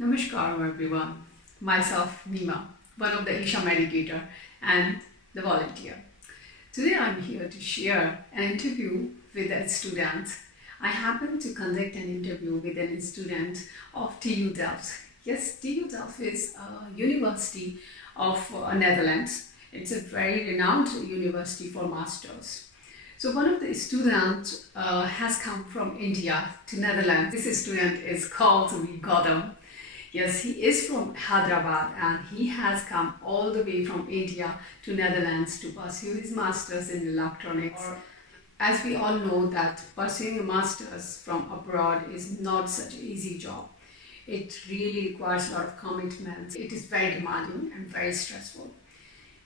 Namaskar everyone, myself Nima, one of the Isha meditator and the volunteer. Today I'm here to share an interview with a student. I happen to conduct an interview with a student of TU Delft. Yes, TU Delft is a university of Netherlands. It's a very renowned university for masters. So one of the students has come from India to Netherlands. This student is called Gautam. Yes, he is from Hyderabad and he has come all the way from India to Netherlands to pursue his masters in electronics. As we all know that pursuing a masters from abroad is not such an easy job. It really requires a lot of commitment. It is very demanding and very stressful.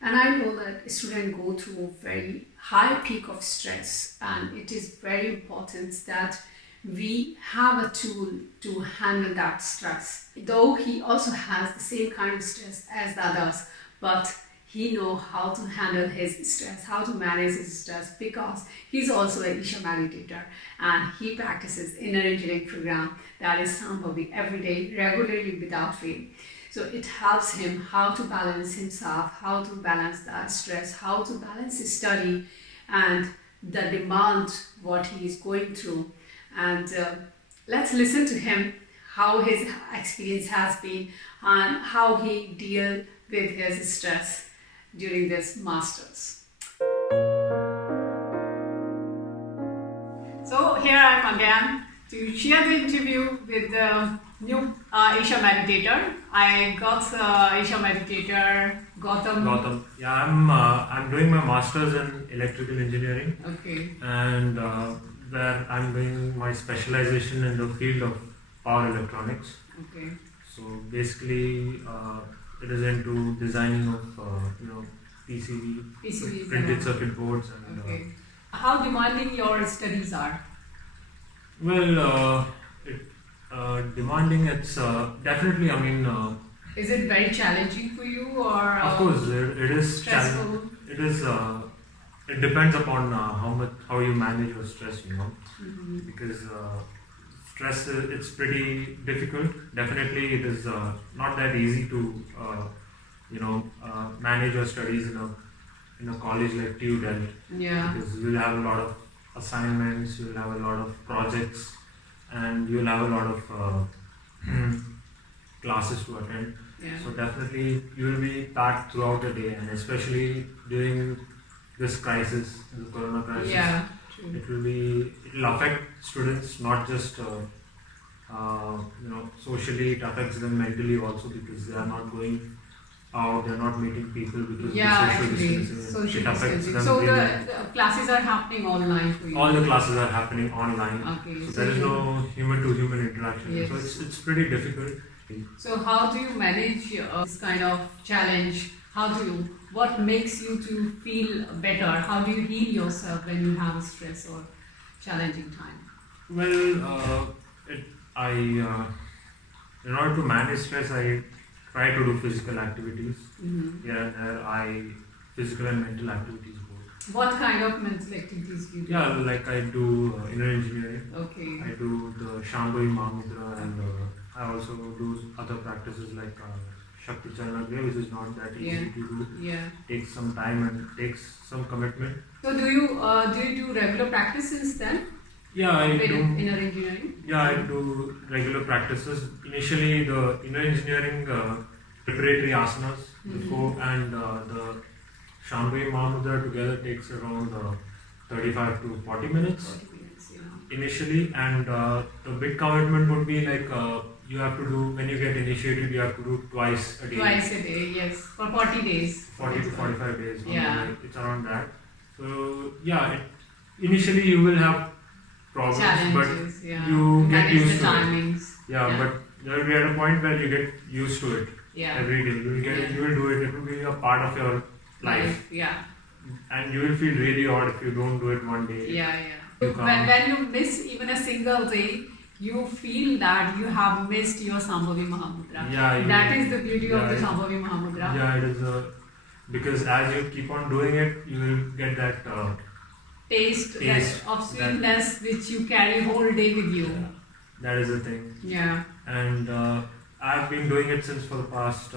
And I know that students go through a very high peak of stress, and it is very important that we have a tool to handle that stress. Though he also has the same kind of stress as the others, but he knows how to handle his stress, how to manage his stress, because he's also a Isha meditator and he practices inner engineering program, that is Sambhavi, every day, regularly without fail. So it helps him how to balance himself, how to balance that stress, how to balance his study and the demand what he is going through. And let's listen to him, how his experience has been and how he deal with his stress during this masters. So here I am again to share the interview with the new Isha meditator. I got Isha meditator Gautam. Yeah, I'm doing my masters in electrical engineering. Okay. And where I'm doing my specialization in the field of power electronics. Okay. So basically, it is into designing of PCBs printed circuit boards and. Okay. How demanding your studies are? Well, demanding. It's definitely. I mean. Is it very challenging for you, or Of course, it is stressful? It is. It depends upon how you manage your stress. Mm-hmm. Because stress it's pretty difficult. Definitely, it is not that easy to manage your studies in a college like TU Delft. Yeah. Because you'll have a lot of assignments, you'll have a lot of projects, and you'll have a lot of classes to attend. Yeah. So definitely you will be packed throughout the day, and especially during this crisis, the corona crisis. Yeah. True. It will affect students, not just socially. It affects them mentally also, because they are not going out, they are not meeting people because Yeah, of the social actually, distancing. social It affects distancing. them So really. the classes are happening online for you. All the classes are happening online. Okay. So there is no human to human interaction. Yes. So it's pretty difficult. So how do you manage this kind of challenge? What makes you to feel better? How do you heal yourself when you have a stress or challenging time? Well, in order to manage stress, I try to do physical activities. Mm-hmm. Here and there, physical and mental activities both. What kind of mental activities do you do? Yeah, like I do inner engineering. Okay. I do the Shambhavi Mahamudra, and I also do other practices like Shakti Charana Kriya, which is not that easy to do. Yeah. Takes some time and takes some commitment. So do you do regular practices then? Yeah, I With do. inner engineering? Yeah, I do regular practices. Initially, the inner engineering preparatory asanas, the four, and the Shambhavi Mahamudra together takes around 35 to 40 minutes. 40 minutes, yeah. Initially, and the big commitment would be like you have to do, when you get initiated, you have to do twice a day. Twice a day, yes. For 40 days. 40 to 45 days. Yeah. It's around that. So, yeah, initially you will have problems, Challenges, but yeah. you get Manage used the to it. timings. Yeah, but there will be at a point where you get used to it. Yeah. Every day. You will do it. It will be a part of your life. Yeah. And you will feel really odd if you don't do it one day. Yeah. When you miss even a single day, you feel that you have missed your Sambhavi Mahamudra. Yeah, that is the beauty of the yeah, Sambhavi Mahamudra. Yeah, it is because as you keep on doing it, you will get that taste Taste, of sweetness which you carry whole day with you. that is the thing. Yeah. And I've been doing it since for the past,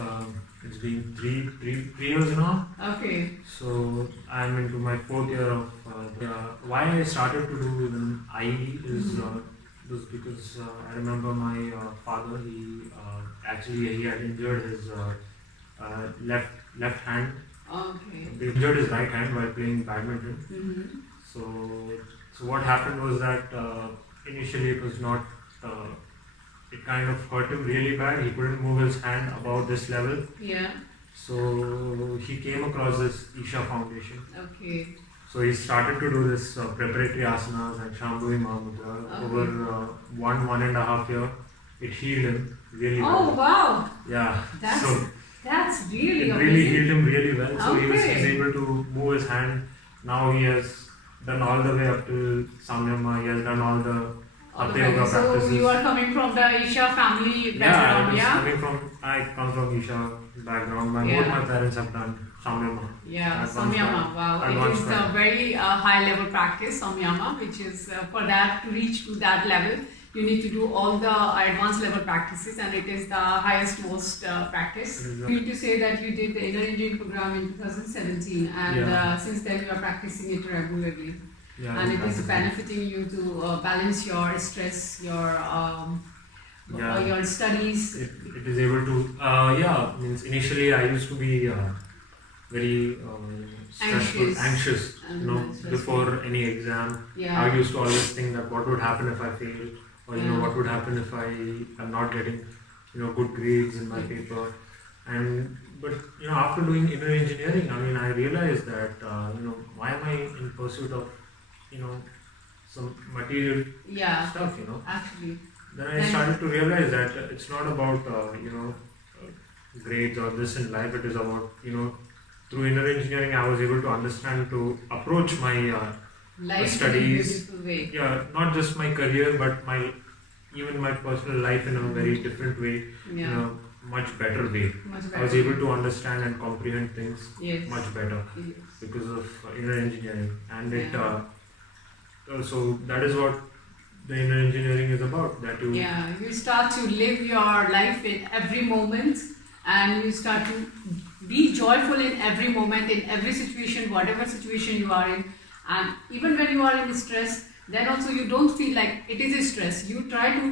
it's been three years now. Okay. So I'm into my fourth year of why I started to do even IE is was because I remember my father. He had injured his left hand. Okay. He injured his right hand while playing badminton. Mm-hmm. So what happened was that initially it was not. It kind of hurt him really bad. He couldn't move his hand above this level. Yeah. So he came across this Isha Foundation. Okay. So he started to do this preparatory asanas and Shambhavi Mahamudra over 1.5 year. It healed him really well. Oh wow! Yeah. That's really it amazing. really healed him really well. So he's Okay. able to move his hand. Now he has done all the way up to Samyama. He has done all the Hatha yoga So practices. you are coming from the Isha family Yeah, background, yeah? I come from Isha background. Both Yeah. my parents have done Samyama. Yeah, Advanced Samyama. Wow, it advanced is a practice. very high level practice, Samyama, which is for that to reach to that level, you need to do all the advanced level practices, and it is the highest most practice. It is You need to say that you did the inner engineering program in 2017, and since then you are practicing it regularly, Yeah, and it is practice. benefiting you to balance your stress, Yeah. your studies. It is able to, means initially I used to be very anxious, And stressful. before any exam. Yeah. I used to always think that what would happen if I fail, or Yeah. what would happen if I am not getting, good grades in my paper. But after doing inner engineering, I realized that, why am I in pursuit of, some material Yeah, stuff, actually. Then I started to realize that it's not about grades or this in life. It is about through inner engineering I was able to understand to approach my Life studies. in a beautiful way. Not just my career but even my personal life in a very different way, Yeah. much better way. Much better. I was able to understand and comprehend things Yes. much better Yes. because of inner engineering, and Yeah. so that is what the inner engineering is about. That you Yeah, you start to live your life in every moment, and you start to be joyful in every moment, in every situation, whatever situation you are in. And even when you are in stress, then also you don't feel like it is a stress. You try to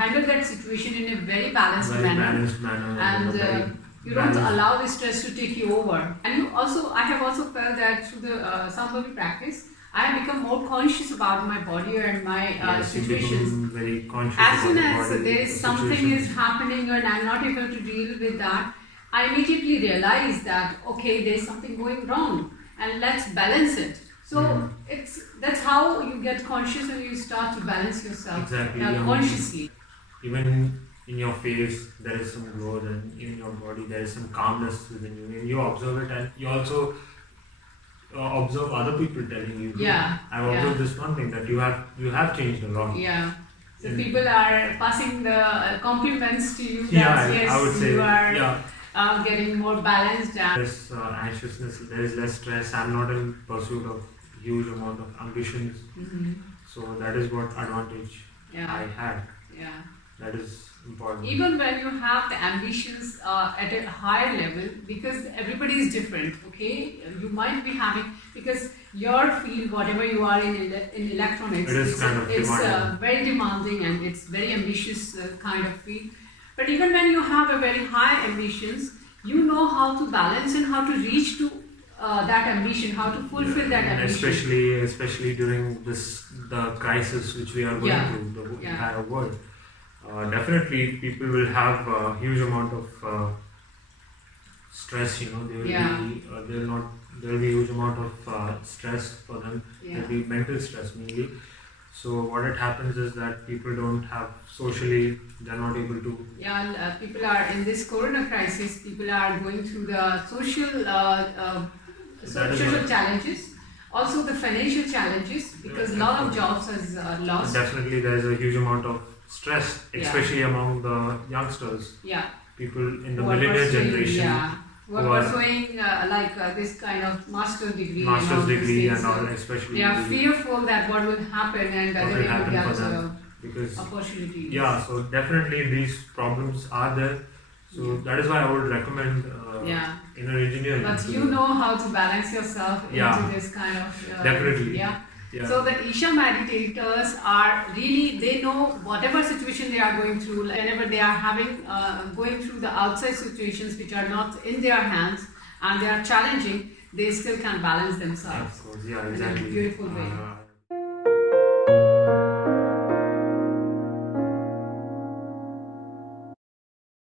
handle that situation in a very balanced very manner. balanced manner And a very you don't balanced- allow the stress to take you over. And I have also felt that through the Sambhavi practice, I have become more conscious about my body and my Yes, you situations. become very conscious As soon about as the body, there is the something situation. is happening and I'm not able to deal with that, I immediately realize that okay, there's something going wrong, and let's balance it. So that's how you get conscious and you start to balance yourself Exactly. consciously. Even in your face, there is some growth, and in your body, there is some calmness within you. And you observe it, and you also observe other people telling you. Yeah. I've observed this one thing, that you have changed a lot. Yeah. So Mm. people are passing the compliments to you that Yeah, yes, I would say. you are Yeah, getting more balanced and less anxiousness. There is less stress. I'm not in pursuit of huge amount of ambitions. Mhm. So that is what advantage Yeah. I had. Yeah. That is important. Even when you have the ambitions at a higher level, because everybody is different, okay? You might be having, because your field, whatever you are in electronics, It is kind of it's demanding. very demanding and it's very ambitious kind of field. But even when you have a very high ambitions, you know how to balance and how to reach to that ambition, how to fulfill that And ambition. especially during the crisis which we are going Yeah. through, the Yeah. entire world. Definitely, people will have a huge amount of stress. They will Yeah. be. There will be huge amount of stress for them. Yeah. There will be mental stress mainly. So what it happens is that people don't have socially. They're not able to. Yeah, people are in this corona crisis. People are going through the social That is what- challenges, also the financial challenges, because a lot of jobs is lost. Definitely, there is a huge amount of stress, Yeah. especially among the youngsters, Yeah, people in the who are millennial pursuing- generation. Yeah, who are who are- pursuing this kind of master's degree. Master's and all these degree things. and all, So especially they are the- fearful that what will happen and What whether will they will happen get for them. because Opportunities. yeah, so definitely these problems are there. So that is why I would recommend Yeah. inner engineering. But to you the- know how to balance yourself Yeah. into this kind of Definitely. yeah. Yeah. So the Isha meditators are really, they know whatever situation they are going through, like whenever they are having going through the outside situations which are not in their hands and they are challenging, they still can balance Yeah, themselves of course. Yeah, in a exactly. beautiful way.